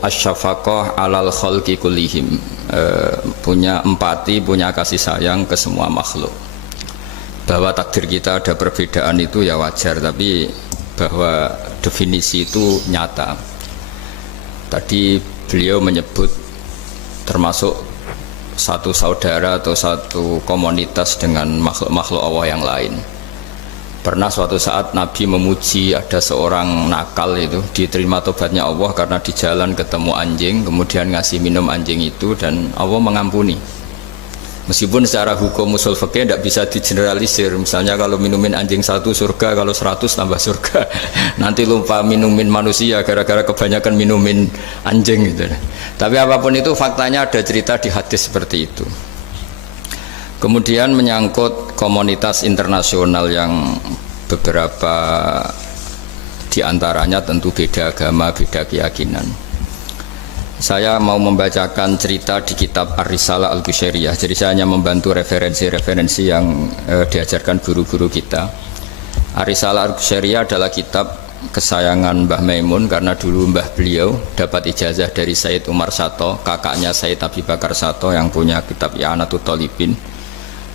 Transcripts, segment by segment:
asyafaqah alal khalqi kullihim, punya empati, punya kasih sayang ke semua makhluk. Bahwa takdir kita ada perbedaan itu ya wajar, tapi bahwa definisi itu nyata. Tadi beliau menyebut termasuk satu saudara atau satu komunitas dengan makhluk-makhluk Allah yang lain. Pernah suatu saat Nabi memuji ada seorang nakal itu diterima tobatnya Allah karena di jalan ketemu anjing, kemudian ngasih minum anjing itu dan Allah mengampuni. Meskipun secara hukum usul fikih tidak bisa digeneralisir. Misalnya kalau minumin anjing 1 surga, kalau 100 tambah surga. Nanti lupa minumin manusia gara-gara kebanyakan minumin anjing gitu. Tapi apapun itu faktanya ada cerita di hadis seperti itu. Kemudian menyangkut komunitas internasional yang beberapa diantaranya tentu beda agama, beda keyakinan. Saya mau membacakan cerita di kitab Ar-Risalah Al-Qushairiyah. Jadi saya hanya membantu referensi-referensi yang diajarkan guru-guru kita. Ar-Risalah Al-Qushairiyah adalah kitab kesayangan Mbah Maimun karena dulu mbah beliau dapat ijazah dari Said Umar Sato, kakaknya Said Abi Bakar Sato yang punya kitab I'anatul Thalibin.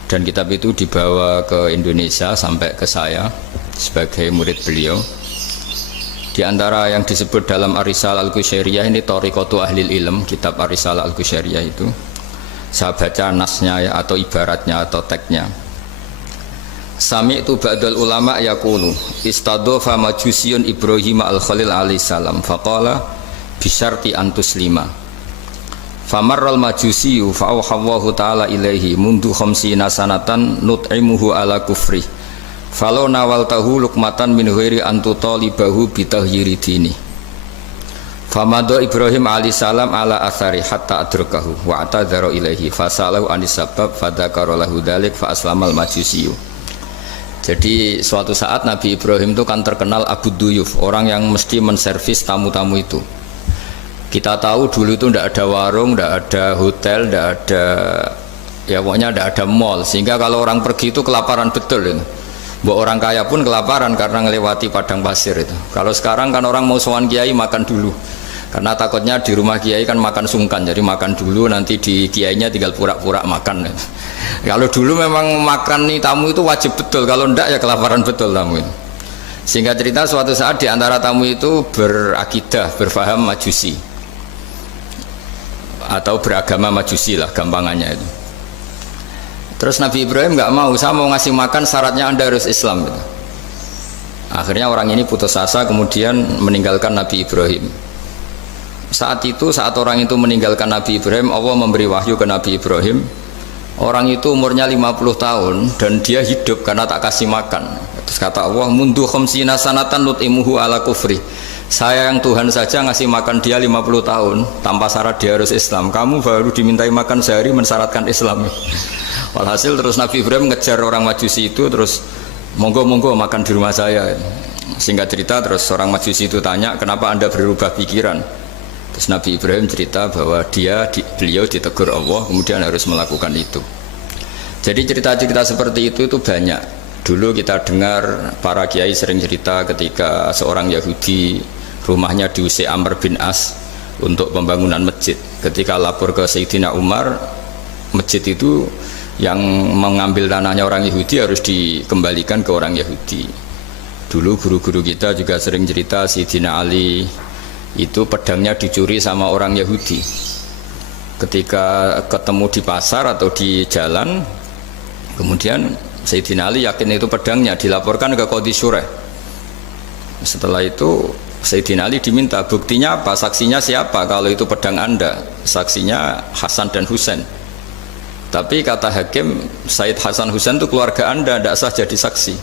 Dan kitab itu dibawa ke Indonesia sampai ke saya sebagai murid beliau. Di antara yang disebut dalam Ar-Risalah Al-Qushairiyah ini Thariqatu Ahlil Ilm, kitab Ar-Risalah Al-Qushairiyah itu. Saya baca nasnya ya, atau ibaratnya atau teksnya. Sami'tu ba'dal ulama yaqulu istadhafa majusiyun Ibrahim al-Khalil alaihi salam faqala bisyarti antuslima. Famarral majusiyu fa'auhallahu ta'ala ilaihi mundu khamsina sanatan nut'imuhu ala kufri falau nawaltahu lukmatan min ghairi antutalibahu bitahyiri dini. Famado Ibrahim alaihissalam ala athari hatta adrakahu wa atadhara ilaihi fasalahu anisabab fadhakara lahu dhalik fa aslamal majusiyu. Jadi suatu saat Nabi Ibrahim itu kan terkenal Abu Duyuf, orang yang mesti menservis tamu-tamu itu. Kita tahu dulu itu tidak ada warung, tidak ada hotel, tidak ada, ya pokoknya tidak ada mall, sehingga kalau orang pergi itu kelaparan betul itu. Mbok orang kaya pun kelaparan karena melewati padang pasir itu. Kalau sekarang kan orang mau sowan kiai makan dulu, karena takutnya di rumah kiai kan makan sungkan, jadi makan dulu nanti di kiainya tinggal pura-pura makan. Kalau dulu memang makan nih tamu itu wajib betul, kalau tidak ya kelaparan betul tamu itu. Sehingga cerita suatu saat di antara tamu itu berakidah, berfaham Majusi atau beragama Majusi lah gampangannya itu. Terus Nabi Ibrahim nggak mau, saya mau ngasih makan syaratnya Anda harus Islam gitu. Akhirnya orang ini putus asa kemudian meninggalkan Nabi Ibrahim. Saat itu, saat orang itu meninggalkan Nabi Ibrahim, Allah memberi wahyu ke Nabi Ibrahim. Orang itu umurnya 50 tahun dan dia hidup karena tak kasih makan. Terus kata Allah, mundu khamsina sanatan nut'imuhu ala kufri. Saya yang Tuhan saja ngasih makan dia 50 tahun tanpa syarat dia harus Islam. Kamu baru dimintai makan sehari mensyaratkan Islam. Walhasil terus Nabi Ibrahim ngejar orang Majusi itu, terus monggo-monggo makan di rumah saya. Singkat cerita terus orang Majusi itu tanya, kenapa Anda berubah pikiran? Terus Nabi Ibrahim cerita bahwa beliau ditegur Allah kemudian harus melakukan itu. Jadi cerita-cerita seperti itu banyak. Dulu kita dengar para kiai sering cerita ketika seorang Yahudi rumahnya diusir Amr bin As untuk pembangunan masjid. Ketika lapor ke Sayyidina Umar, masjid itu yang mengambil tanahnya orang Yahudi harus dikembalikan ke orang Yahudi. Dulu guru-guru kita juga sering cerita Sayyidina Ali itu pedangnya dicuri sama orang Yahudi. Ketika ketemu di pasar atau di jalan, kemudian Sayyidina Ali yakin itu pedangnya, dilaporkan ke Qadhi Syureh. Setelah itu Sayyidina Ali diminta, buktinya apa, saksinya siapa kalau itu pedang Anda? Saksinya Hasan dan Husain. Tapi kata hakim, Said Hasan Husain itu keluarga Anda, tidak sah jadi saksi.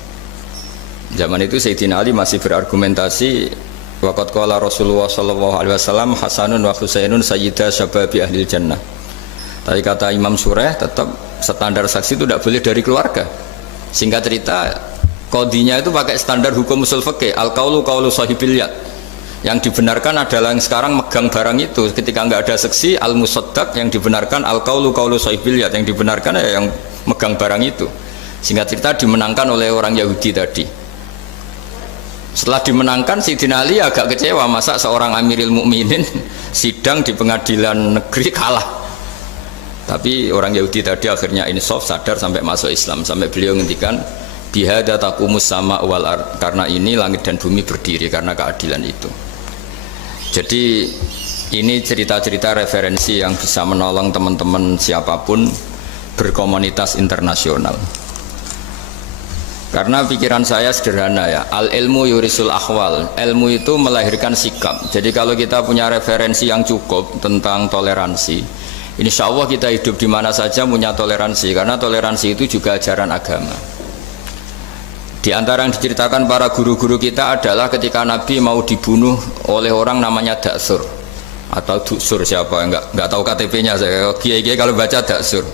Zaman itu Sayyidina Ali masih berargumentasi, waqad qala Rasulullah sallallahu alaihi wasallam Hasanun wa Husainun sayyida syababi ahlil jannah. Tapi kata Imam Sureh, tetap standar saksi itu tidak boleh dari keluarga. Singkat cerita, qadhinya itu pakai standar hukum usul fikih, al-qaulu qaulu sahibil yad. Yang dibenarkan adalah yang sekarang megang barang itu. Ketika nggak ada saksi, al-musaddaq, yang dibenarkan al-qaulu qaulu sahibil yad, yang dibenarkan ya yang megang barang itu. Singkat cerita dimenangkan oleh orang Yahudi tadi. Setelah dimenangkan Sayyidina Ali agak kecewa, masa seorang Amirul Mukminin sidang di pengadilan negeri kalah. Tapi orang Yahudi tadi akhirnya insaf, sadar sampai masuk Islam, sampai beliau ngendikan bihada taqumus sama wal ard, karena ini langit dan bumi berdiri karena keadilan itu. Jadi ini cerita-cerita referensi yang bisa menolong teman-teman siapapun berkomunitas internasional. Karena pikiran saya sederhana ya, al ilmu yurisul akhwal, ilmu itu melahirkan sikap. Jadi kalau kita punya referensi yang cukup tentang toleransi, insya Allah kita hidup di mana saja punya toleransi, karena toleransi itu juga ajaran agama. Di antara yang diceritakan para guru-guru kita adalah ketika Nabi mau dibunuh oleh orang namanya Daksur atau Duksur, siapa nggak tahu KTP-nya saya. Kiai-kiai kalau baca Daksur.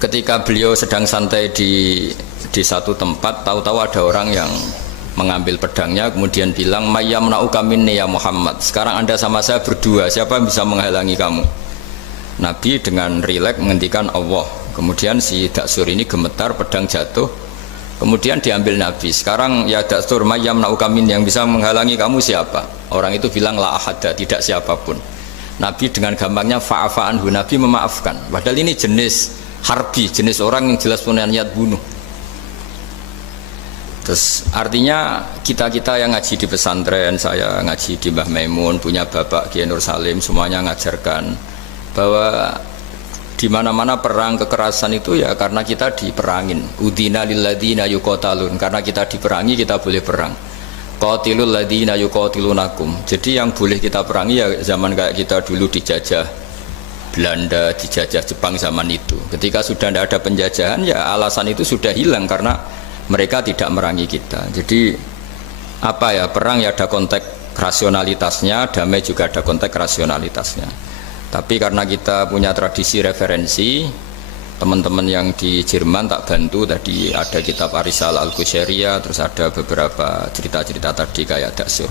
Ketika beliau sedang santai di satu tempat, tahu-tahu ada orang yang mengambil pedangnya, kemudian bilang, "Mayyamna'uka minni ya Muhammad." Sekarang Anda sama saya berdua, siapa yang bisa menghalangi kamu? Nabi dengan rileks menghentikan Allah. Kemudian si Daksur ini gemetar, pedang jatuh. Kemudian diambil Nabi. Sekarang ya Daksur, "Mayyamna'uka minni," yang bisa menghalangi kamu siapa? Orang itu bilang, "La ahada," tidak siapapun. Nabi dengan gampangnya fa'afa anhu, Nabi memaafkan. Padahal ini jenis harbi, jenis orang yang jelas punya niat bunuh. Terus artinya kita yang ngaji di pesantren, saya ngaji di Mbah Maimun, punya Bapak Kiai Nur Salim, semuanya ngajarkan bahwa di mana-mana perang kekerasan itu ya karena kita diperangin. Udina lil ladzina yuqatalun, karena kita diperangi kita boleh perang. Qatilul ladzina yuqatilunakum. Jadi yang boleh kita perangi ya zaman kayak kita dulu dijajah Belanda, dijajah Jepang zaman itu. Ketika sudah tidak ada penjajahan ya alasan itu sudah hilang karena mereka tidak merangi kita. Jadi apa ya, perang ya ada konteks rasionalitasnya, damai juga ada konteks rasionalitasnya. Tapi karena kita punya tradisi referensi, teman-teman yang di Jerman tak bantu, tadi ada kitab Arisal Al-Qushairiyah, terus ada beberapa cerita-cerita tadi kayak Daksur.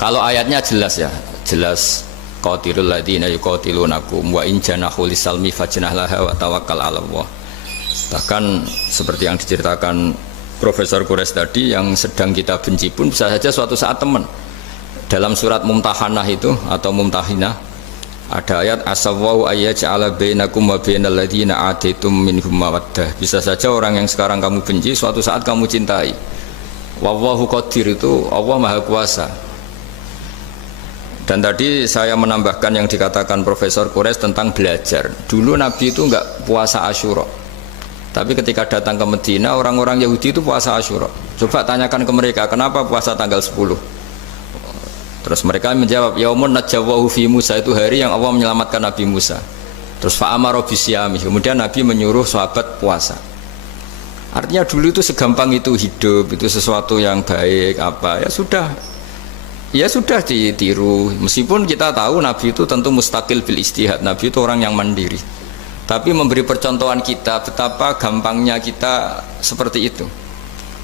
Kalau ayatnya jelas ya, jelas qatilul ladzina yuqatilunakum wa in janahu lisalmi fajnah laha wa tawakkal 'ala Allah. Bahkan seperti yang diceritakan Profesor Quraisy tadi, yang sedang kita benci pun bisa saja suatu saat teman. Dalam surat Mumtahanah itu atau Mumtahinah ada ayat asawwau ayyaj'ala bainakum wa bainal ladzina ataitum minhum mawaddah. Bisa saja orang yang sekarang kamu benci suatu saat kamu cintai. Wallahu qadir, itu Allah Maha Kuasa. Dan tadi saya menambahkan yang dikatakan Profesor Quraisy tentang belajar. Dulu Nabi itu enggak puasa Asyura. Tapi ketika datang ke Medina, orang-orang Yahudi itu puasa Asyura. Coba tanyakan ke mereka, kenapa puasa tanggal 10? Terus mereka menjawab, yaumun najjawahu fi Musa, itu hari yang Allah menyelamatkan Nabi Musa. Terus fa'amara bisyami, kemudian Nabi menyuruh sahabat puasa. Artinya dulu itu segampang itu hidup, itu sesuatu yang baik apa, ya sudah ditiru. Meskipun kita tahu Nabi itu tentu mustaqil bil istihad, Nabi itu orang yang mandiri. Tapi memberi percontohan kita betapa gampangnya kita seperti itu.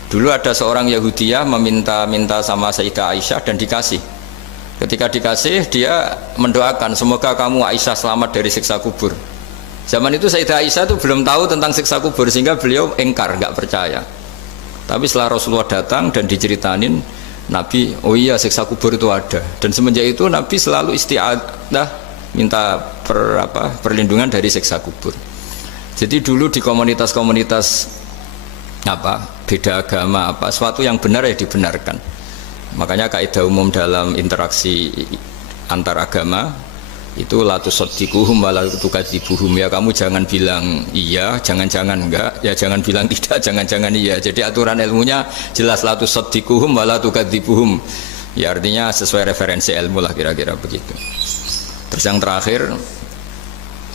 Dulu ada seorang Yahudiyah meminta sama Sayyidah Aisyah dan dikasih. Ketika dikasih, dia mendoakan semoga kamu Aisyah selamat dari siksa kubur. Zaman itu Sayyidah Aisyah itu belum tahu tentang siksa kubur, sehingga beliau engkar, nggak percaya. Tapi setelah Rasulullah datang dan diceritanin Nabi, oh iya siksa kubur itu ada. Dan semenjak itu Nabi selalu isti'adah, minta perlindungan dari siksa kubur. Jadi dulu di komunitas-komunitas beda agama sesuatu yang benar ya dibenarkan. Makanya kaidah umum dalam interaksi antar agama itu la tusaddiquhum wa la tukadzibuhum, ya kamu jangan bilang iya, jangan-jangan enggak, ya jangan bilang tidak, jangan-jangan iya. Jadi aturan ilmunya jelas, la tusaddiquhum wa la tukadzibuhum. Ya artinya sesuai referensi ilmu lah, kira-kira begitu. Terus yang terakhir,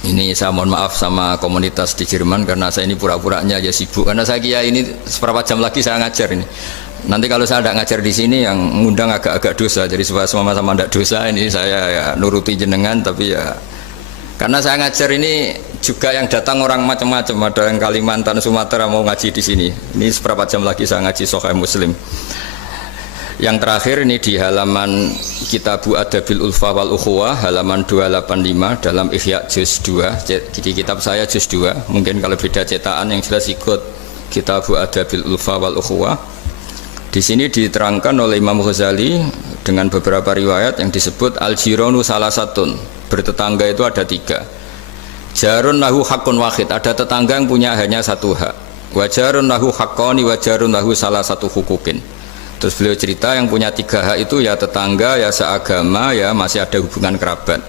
ini saya mohon maaf sama komunitas di Jerman karena saya ini pura-puranya aja sibuk, karena saya kira ini seberapa jam lagi saya ngajar ini. Nanti kalau saya tidak ngajar di sini yang ngundang agak-agak dosa, jadi supaya sama-sama tidak dosa ini saya ya nuruti jenengan. Tapi ya karena saya ngajar ini juga yang datang orang macam-macam, ada yang Kalimantan, Sumatera mau ngaji di sini. Ini seberapa jam lagi saya ngaji Sahih Muslim. Yang terakhir ini di halaman Kitabu Adabil Ulfa wal Ukhuwah halaman 285 dalam Ihya juz 2. Jadi kitab saya juz 2. Mungkin kalau beda cetakan yang jelas ikut Kitabu Adabil Ulfa wal Ukhuwah. Di sini diterangkan oleh Imam Ghazali dengan beberapa riwayat yang disebut al-jiranu salasatun. Bertetangga itu ada 3. Jarun lahu hakun wahid, ada tetangga yang punya hanya 1 hak. Wa jarun lahu haqqani wa jarun lahu salah satu hukukin. Terus beliau cerita yang punya 3 hak itu ya tetangga, ya seagama, ya masih ada hubungan kerabat.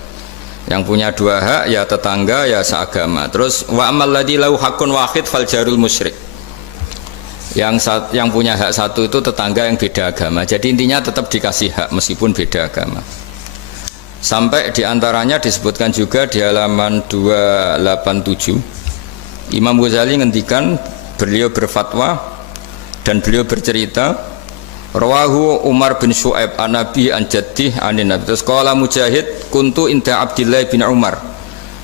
Yang punya 2 hak ya tetangga, ya seagama. Terus wa amal ladzi lahu hakun wahid fal jarul musyrik. Yang punya hak 1 itu tetangga yang beda agama. Jadi intinya tetap dikasih hak meskipun beda agama. Sampai diantaranya disebutkan juga di halaman 287 Imam Ghazali ngendikan, beliau berfatwa dan beliau bercerita, rawahu Umar bin Syu'aib an Nabi an Jaddih anin Nabi. Terus qala Mujahid kuntu inda Abdullah bin Umar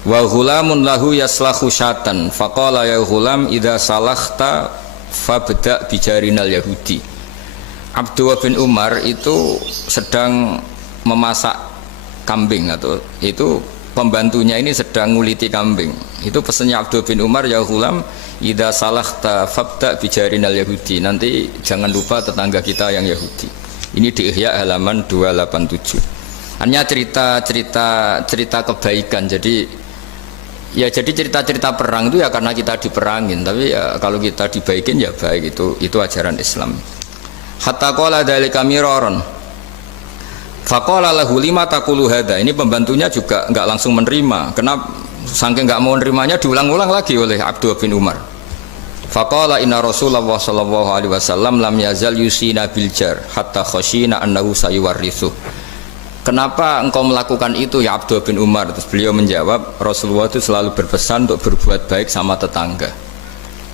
wa ghulamun lahu yaslahu syatan faqala ya ghulam idza salakhta fabda bijarinal Yahudi. Abdullah bin Umar itu sedang memasak kambing, atau itu pembantunya ini sedang nguliti kambing. Itu pesannya Abdullah bin Umar, ya ghulam idza salakhta fabda bijarinal Yahudi, nanti jangan lupa tetangga kita yang Yahudi. Ini di Ihya halaman 287. Hanya cerita kebaikan. Jadi cerita-cerita perang itu ya karena kita diperangin, tapi ya kalau kita dibaikin ya baik, itu ajaran Islam. Hatta qala dzalika miraron. Faqala lahu lima taqulu hadza. Ini pembantunya juga enggak langsung menerima. Kenapa? Saking enggak mau menerimanya diulang-ulang lagi oleh Abdullah bin Umar. Faqala inna Rasulullah sallallahu alaihi wasallam lam yazal yusina bil jar hatta khashina annahu sayuwarrithu. Kenapa engkau melakukan itu ya Abdullah bin Umar? Terus beliau menjawab, Rasulullah itu selalu berpesan untuk berbuat baik sama tetangga.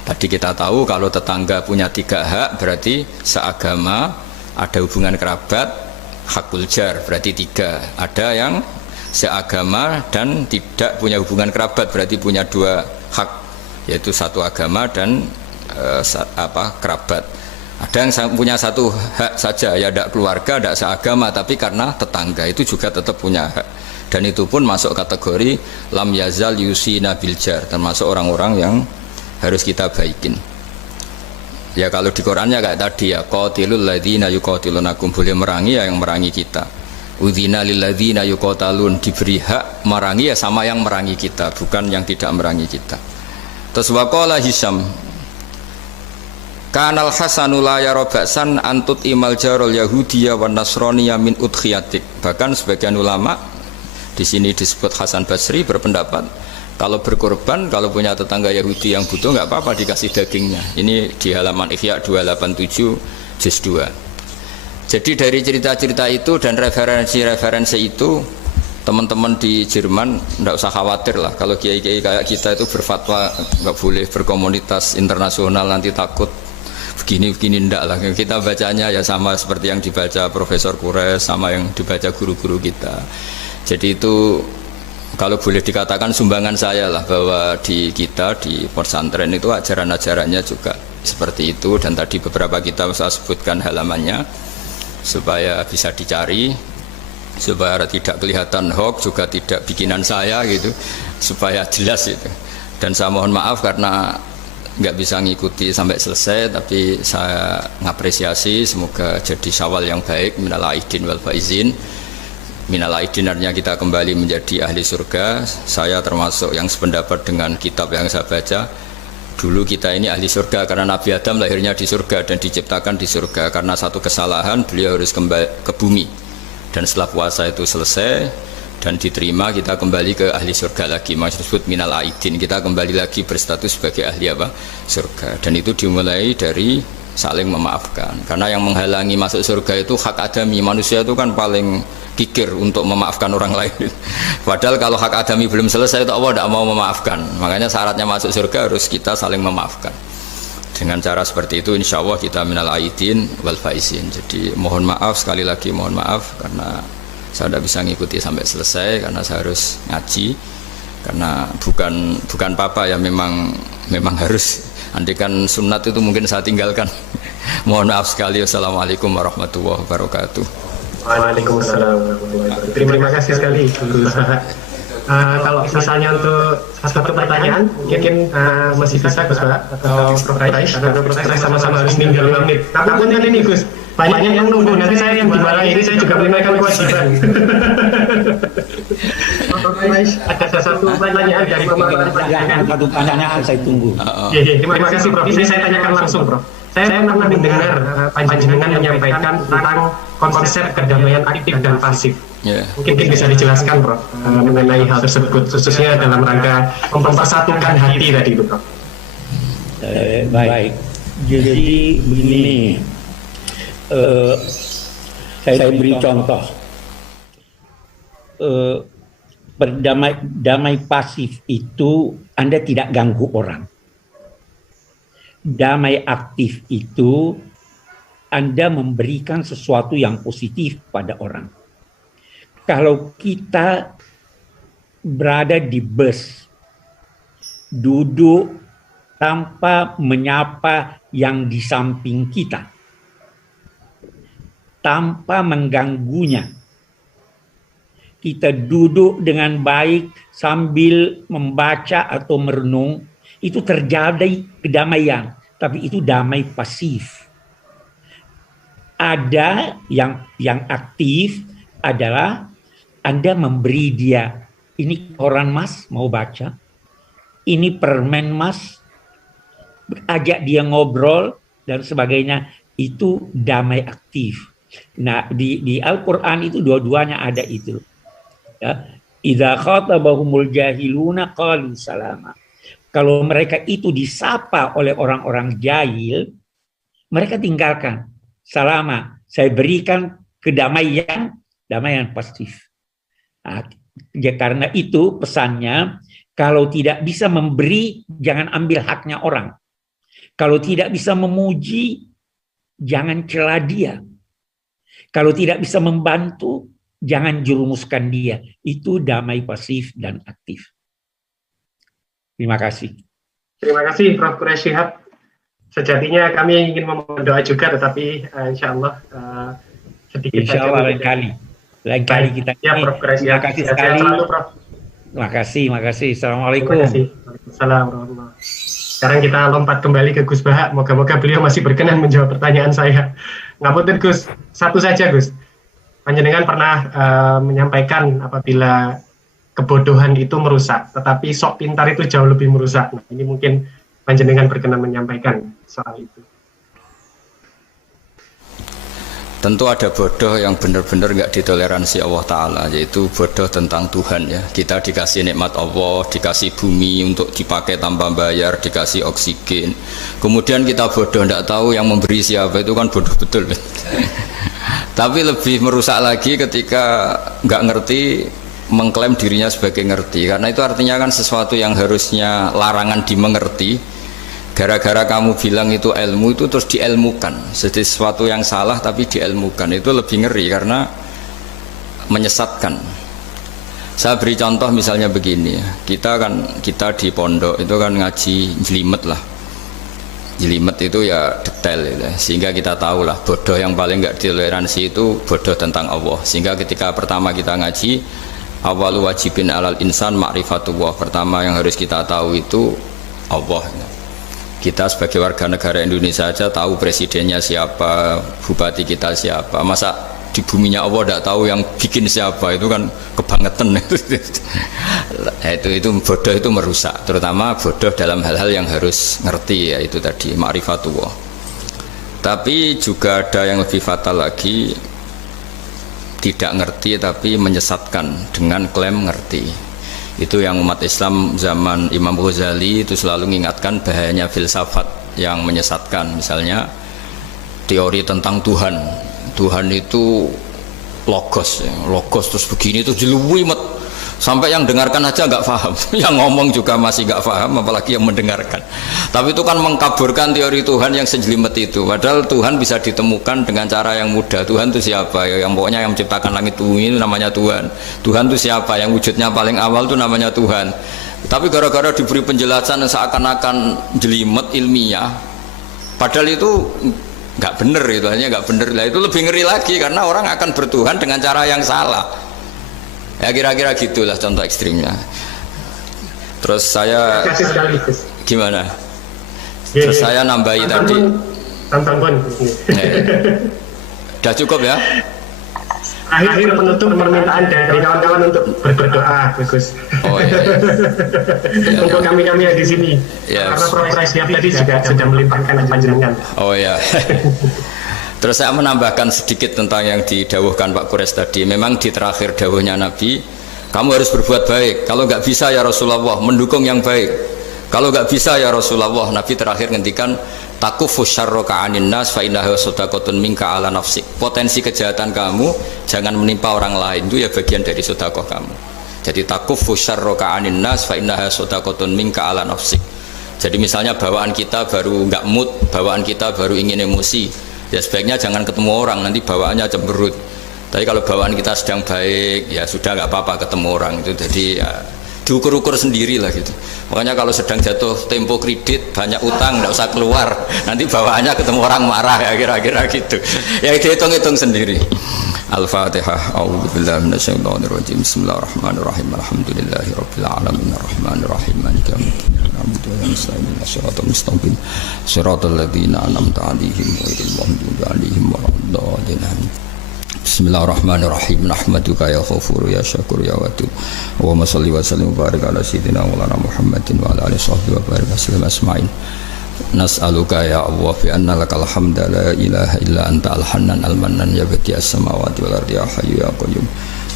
Tadi kita tahu kalau tetangga punya 3 hak, berarti seagama, ada hubungan kerabat, hakul jar, berarti 3. Ada yang seagama dan tidak punya hubungan kerabat, berarti punya 2 hak, yaitu satu agama dan kerabat. Ada yang punya 1 hak saja, ya tidak keluarga, tidak seagama, tapi karena tetangga itu juga tetap punya hak. Dan itu pun masuk kategori lam yazal yusina biljar, termasuk orang-orang yang harus kita baikin. Ya kalau di Qurannya kayak tadi ya, qatilul ladzina yuqatilunakum, boleh merangi ya yang merangi kita. Udzina lil ladzina yuqatalun, diberi hak merangi ya sama yang merangi kita, bukan yang tidak merangi kita. Terus waqala Hisham, Kanal Hasanu la yara ba'san antut imal jarul Yahudiyya wan Nasraniyya min udkhiyatik. Bahkan sebagian ulama di sini disebut Hasan Basri berpendapat kalau berkorban, kalau punya tetangga Yahudi yang butuh nggak apa-apa dikasih dagingnya. Ini di halaman Ihya 287 juz 2. Jadi dari cerita-cerita itu dan referensi-referensi itu, teman-teman di Jerman tidak usah khawatir lah kalau kiai-kiai kayak kita itu berfatwa nggak boleh berkomunitas internasional, nanti takut begini-begini, ndak lah. Kita bacanya ya sama seperti yang dibaca Profesor Kures, sama yang dibaca guru-guru kita. Jadi itu kalau boleh dikatakan sumbangan saya lah, bahwa di kita di pesantren itu ajaran-ajarannya juga seperti itu. Dan tadi beberapa kita saya sebutkan halamannya supaya bisa dicari, supaya tidak kelihatan hoax, juga tidak bikinan saya gitu, supaya jelas itu. Dan saya mohon maaf karena nggak bisa ngikuti sampai selesai, tapi saya ngapresiasi, semoga jadi syawal yang baik. Minal aidin wal faizin. Minal aidin artinya kita kembali menjadi ahli surga. Saya termasuk yang sependapat dengan kitab yang saya baca. Dulu kita ini ahli surga karena Nabi Adam lahirnya di surga dan diciptakan di surga. Karena satu kesalahan beliau harus kembali ke bumi. Dan setelah puasa itu selesai dan diterima, kita kembali ke ahli surga lagi, maksud minal aidin, kita kembali lagi berstatus sebagai ahli surga. Dan itu dimulai dari saling memaafkan, karena yang menghalangi masuk surga itu hak adami. Manusia itu kan paling kikir untuk memaafkan orang lain. Padahal kalau hak adami belum selesai itu Allah tidak mau memaafkan. Makanya syaratnya masuk surga harus kita saling memaafkan. Dengan cara seperti itu insya Allah kita minal aidin wal faizin. Jadi mohon maaf, sekali lagi mohon maaf karena saya tidak bisa ngikuti sampai selesai karena saya harus ngaji, karena bukan papa ya, memang harus. Andikan sunat itu mungkin saya tinggalkan. Mohon maaf sekali. Wassalamualaikum warahmatullahi wabarakatuh. Waalaikumsalam warahmatullahi wabarakatuh. Terima kasih sekali. Kalau misalnya untuk satu pertanyaan, mungkin masih bisa Gus Pak atau Prof. Rais, karena Prof. Rais sama-sama harus tinggal 5 menit. Tapi nanti ini Gus, banyak yang nunggu, nanti saya yang dimarahi, ini saya juga menunaikan kewajiban. Prof. Rais, ada satu pertanyaan dari satu pertanyaan saya tunggu. Terima kasih Prof. Ini saya tanyakan langsung Prof. Saya pernah mendengar panjenengan menyampaikan tentang konsep kedamaian aktif dan pasif. Mungkin bisa dijelaskan Prof mengenai hal tersebut, khususnya dalam rangka mempersatukan hati tadi itu Prof. Baik, jadi begini, saya beri contoh. Damai pasif itu Anda tidak ganggu orang. Damai aktif itu Anda memberikan sesuatu yang positif pada orang. Kalau kita berada di bus, duduk tanpa menyapa yang di samping kita, tanpa mengganggunya, kita duduk dengan baik sambil membaca atau merenung, itu terjadi kedamaian, tapi itu damai pasif. Ada yang aktif adalah Anda memberi dia, ini koran Mas mau baca, ini permen Mas, ajak dia ngobrol dan sebagainya, itu damai aktif. Nah, di Al-Qur'an itu dua-duanya ada itu. Ya, idza khatabahumul jahiluna qalu salama. Kalau mereka itu disapa oleh orang-orang jahil, mereka tinggalkan. Salama, saya berikan kedamaian, damaian pasif. Nah, ya karena itu pesannya, kalau tidak bisa memberi, jangan ambil haknya orang. Kalau tidak bisa memuji, jangan cela dia. Kalau tidak bisa membantu, jangan jerumuskan dia. Itu damai pasif dan aktif. Terima kasih. Terima kasih Prof. Quraish Shihab. Sejatinya kami ingin memohon doa juga, tetapi insya Allah sedikit insya Allah lain kali kita. Ya, Prof. Quraish Shihab. Terima kasih sekali. Selalu, Prof. Terima kasih. Assalamualaikum. Terima kasih. Waalaikumsalam. Sekarang kita lompat kembali ke Gus Bahak. Moga-moga beliau masih berkenan menjawab pertanyaan saya. Ngapunten Gus, satu saja Gus. Panjenengan pernah menyampaikan apabila kebodohan itu merusak, tetapi sok pintar itu jauh lebih merusak. Nah, ini mungkin panjenengan berkenan menyampaikan soal itu. Tentu ada bodoh yang benar-benar nggak ditoleransi Allah Ta'ala, yaitu bodoh tentang Tuhan ya. Kita dikasih nikmat Allah, dikasih bumi untuk dipakai tanpa bayar, dikasih oksigen. Kemudian kita bodoh, nggak tahu yang memberi siapa, itu kan bodoh betul. Tapi lebih merusak lagi ketika nggak ngerti, mengklaim dirinya sebagai ngerti, karena itu artinya kan sesuatu yang harusnya larangan dimengerti, gara-gara kamu bilang itu ilmu, itu terus diilmukan, jadi sesuatu yang salah tapi diilmukan, itu lebih ngeri karena menyesatkan. Saya beri contoh misalnya begini, kita di pondok itu kan ngaji jelimet lah, jelimet itu ya detail ya, sehingga kita tahu lah bodoh yang paling nggak ditoleransi itu bodoh tentang Allah, sehingga ketika pertama kita ngaji awalu wajibin alal insan ma'rifatullah, pertama yang harus kita tahu itu Allah. Kita sebagai warga negara Indonesia saja tahu presidennya siapa, bupati kita siapa, masa di buminya Allah tidak tahu yang bikin siapa, itu kan kebangetan. itu bodoh, itu merusak, terutama bodoh dalam hal-hal yang harus ngerti, yaitu tadi ma'rifatullah. Tapi juga ada yang lebih fatal lagi, tidak ngerti tapi menyesatkan dengan klaim ngerti. Itu yang umat Islam zaman Imam Ghazali itu selalu mengingatkan bahayanya filsafat yang menyesatkan. Misalnya teori tentang Tuhan, Tuhan itu logos terus begini, itu jeluwimet sampai yang dengarkan aja nggak paham, yang ngomong juga masih nggak paham, apalagi yang mendengarkan. Tapi itu kan mengkaburkan teori Tuhan yang sejelimet itu. Padahal Tuhan bisa ditemukan dengan cara yang mudah. Tuhan itu siapa? Ya, yang pokoknya yang menciptakan langit bumi itu namanya Tuhan. Tuhan itu siapa? Yang wujudnya paling awal itu namanya Tuhan. Tapi gara-gara diberi penjelasan yang seakan-akan jelimet ilmiah, padahal itu nggak benar, itu hanya nggak benar. Lah itu lebih ngeri lagi karena orang akan bertuhan dengan cara yang salah. Ya kira-kira gitulah contoh ekstrimnya. Terus saya Kasih sekali Gus. gimana? Terus saya nambahi tadi. Tonton pun. Udah cukup ya? Akhir penutup permintaan dari kawan-kawan untuk berdoa, Gus. Oh iya. Untuk kami-kami yang di sini. Ya. Karena Profesor Siap tadi juga sudah melimpahkan panjenengan. Oh ya. Terus saya menambahkan sedikit tentang yang didawuhkan Pak Kures tadi. Memang di terakhir dawuhnya Nabi, kamu harus berbuat baik. Kalau nggak bisa ya Rasulullah, mendukung yang baik. Kalau nggak bisa ya Rasulullah, Nabi terakhir ngendikan takufu syarroka anin nas fa innahu sadaqatun minka ala nafsik. Potensi kejahatan kamu jangan menimpa orang lain, itu ya bagian dari sedekah kamu. Jadi takufu syarroka anin nas fa innahu sadaqatun minka ala nafsik. Jadi misalnya bawaan kita baru nggak mood, bawaan kita baru ingin emosi, ya sebaiknya jangan ketemu orang, nanti bawaannya cemberut. Tapi kalau bawaan kita sedang baik, ya sudah nggak apa-apa ketemu orang itu. Jadi ya, diukur-ukur sendiri lah gitu. Makanya kalau sedang jatuh tempo kredit, banyak utang, nggak usah keluar, nanti bawaannya ketemu orang marah ya kira-kira gitu. Ya dihitung-hitung sendiri. Al-Fatihah. A'udzubillahi minasyaitonirrajim. Bismillahirrahmanirrahim. Alhamdulillahirabbil alamin arrahmanir rahim maliki yaumiddin. Na'budu wa nasta'inu shiratal mustaqim shiratal ladzina an'amta 'alaihim ghairil maghdubi 'alaihim waladdallin. Bismillahirrahmanirrahim. Nahmaduka ya Ghafur ya Syakur ya Wadud. Allahumma shalli wa sallim wa barik ala sayyidina Maulana Muhammadin wa ala alihi wa barik wasallam asma'in. Nas'aluka ya Allah bi anna lakal hamda la ilaha illa anta al-hannan al-mannan ya badi as-samawati wal ardi ya hayyu ya qayyum.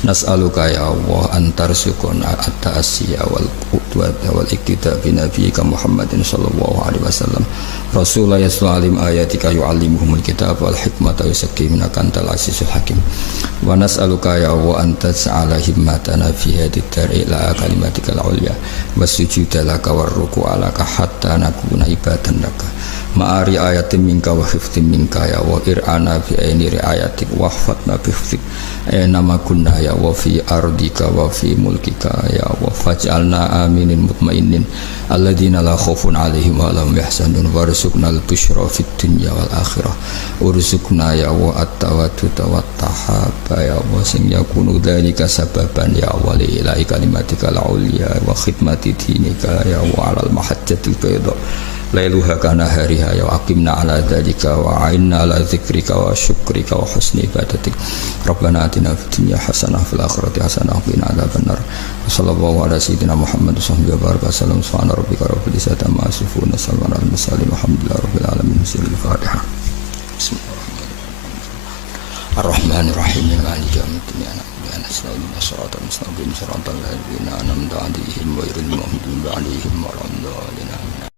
Nas'aluka ya Allah antarzuqna at-ta'asiyya wal qudwata wal iktida bi nabiyyika Muhammadin sallallahu alaihi wasallam. Rasulullah yas'alim ayatika yu'allimuhumul kitab wal hikmata yusakkihuna kantal azizul hakim. Wa nas'aluka ya Allah antas'ala himmatana fi hadid dari ila kalimatikal ulya wasujuda laka warruku'a laka hatta nakuna ibadan laka ma'ari ayatin minka wa hiftin minka ya wa ir'ana bi aini riayatik wa hfatna bi hiftik nama kunna ya wa fi ardika wa fi mulkika ya wa faj'alna aminin mutmainin alladina la khawfun alaihim wa lahum yahzanun warzuqna al-busyra fid dunya wal akhirah urzuqna ya wa at-tawadduda wat tahaba ya wa sing yakunu dzalika sababan ya wa li ilahi kalimatika al-ulya wa khidmati dinika ya wa alal mahajjatil bayda lailuha kana hariha ya aqimna ala dzalika wa a'inna ala dzikrika wa syukrika wa husni ibadatik. Rabbana atina fid dunya hasanah fil akhirati hasanah wa qina adzabannar. Sallallahu ala sayyidina Muhammad wa baraka sallam subhana rabbika rabbil izzati amma yasifun wa salamun alal mursalin walhamdulillahi rabbil alamin. Al-Fatihah. Bismillahirrahmanirrahim. Ar-Rahmanir-Rahim maliki yaumiddin iyyaka na'budu wa siratal mustaqim siratal ladzina an'amta 'alaihim ghairil maghdubi 'alaihim waladdallin.